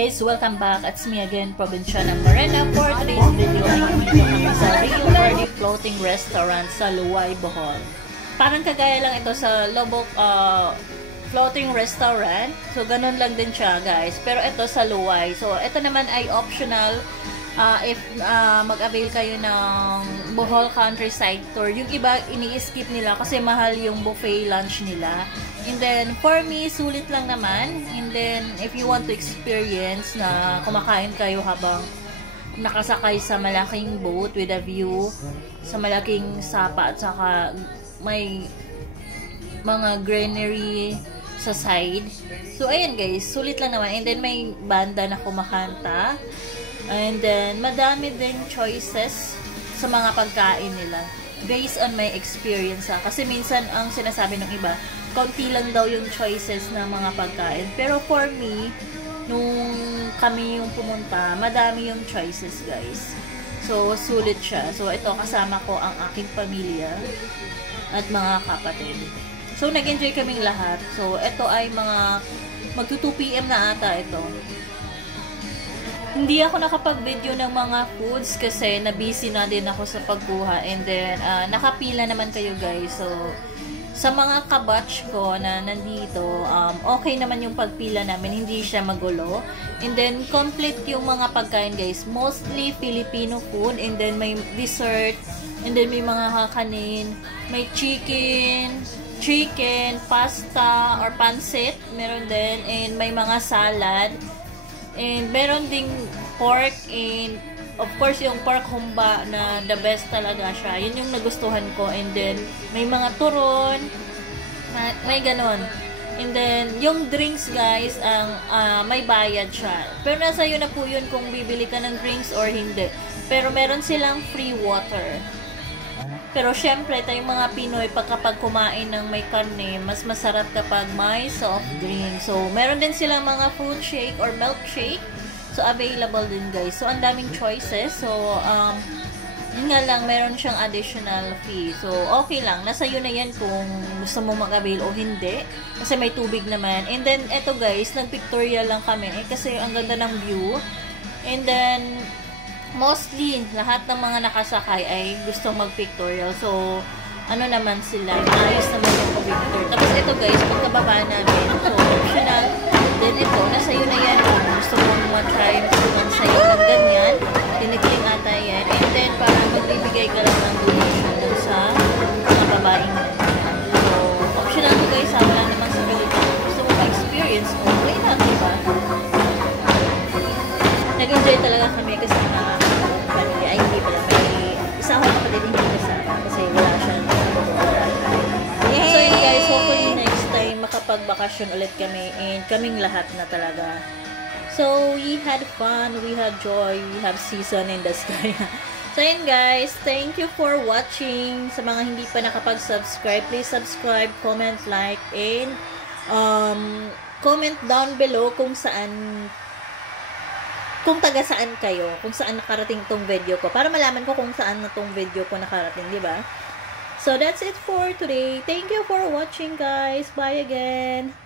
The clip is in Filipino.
guys, welcome back. It's me again, Provinciana Morena. For today's video ay nandito kami sa Rio Verde Floating Restaurant sa Luway, Bohol. Parang kagaya lang ito sa Lobok Floating Restaurant. So, ganun lang din siya, guys. Pero ito sa Luway. So, ito naman ay optional if mag-avail kayo ng Bohol Countryside Tour. Yung iba, ini-skip nila kasi mahal yung buffet lunch nila. And then, for me, sulit lang naman. And then, if you want to experience na kumakain kayo habang nakasakay sa malaking boat with a view, sa malaking sapa at saka may mga greenery sa side. So, ayan guys, sulit lang naman. And then, may banda na kumakanta. And then, madami din choices sa mga pagkain nila. Based on my experience kasi minsan ang sinasabi ng iba, konti lang daw yung choices ng mga pagkain. Pero for me, nung kami yung pumunta, madami yung choices, guys. So, sulit siya. So, ito, kasama ko ang aking pamilya at mga kapatid. So, nag-enjoy kaming lahat. So, ito ay mga magto 2 PM na ata ito. Hindi ako nakapag-video ng mga foods kasi na-busy na din ako sa pagkuha. And then, nakapila naman kayo, guys. So, sa mga kabatch ko na nandito, okay naman yung pagpila namin. Hindi siya magulo. And then, complete yung mga pagkain, guys. Mostly Filipino food. And then, may dessert. And then, may mga kakanin. May chicken, pasta, or pancit. Meron din. And may mga salad. And meron ding pork and of course yung pork humba na the best talaga siya. Yun yung nagustuhan ko. And then may mga turon, may ganon. And then yung drinks guys, ang may bayad siya. Pero nasa iyo na po yun kung bibili ka ng drinks or hindi. Pero meron silang free water. Pero syempre, tayong mga Pinoy, kapag kumain ng may karne, mas masarap kapag may soft drink. So, meron din silang mga fruit shake or milkshake. So, available din guys. So, ang daming choices. So, yun nga lang, meron siyang additional fee. So, okay lang. Nasa iyo na yan kung gusto mo mag-avail o hindi. Kasi may tubig naman. And then, eto guys, nag-pictorial lang kami. Kasi ang ganda ng view. And then, mostly, lahat ng mga nakasakay ay gustong mag-pictorial. So, ano naman sila, ayos naman yung pictorial. Tapos ito guys, pagkababa namin, so, optional. Then ito, nasa iyo na yan. Kung gusto mong matry, magsuman sa'yo ng ganyan. Tinikling ata yan. And then, parang magbibigay ka lang ng donation dun sa mga babaeng na. So, optional to guys, wala naman sa Pilipinas. Gusto mo ma-experience mo, why not, diba? Nag-enjoy talaga kami kasi mga pamilya. Ay, hindi pala. May isa ako kapatid hindi kasama kasi wala siya. So, yun guys, hopefully next time makapagbakasyon ulit kami and kaming lahat na talaga. So, we had fun, we had joy, we have season in the sky. So, yun guys, thank you for watching. Sa mga hindi pa nakapag-subscribe, please subscribe, comment, like, and comment down below kung taga saan kayo, kung saan nakarating tong video ko, para malaman ko kung saan na tong video ko nakarating, di ba? So, that's it for today. Thank you for watching, guys. Bye again.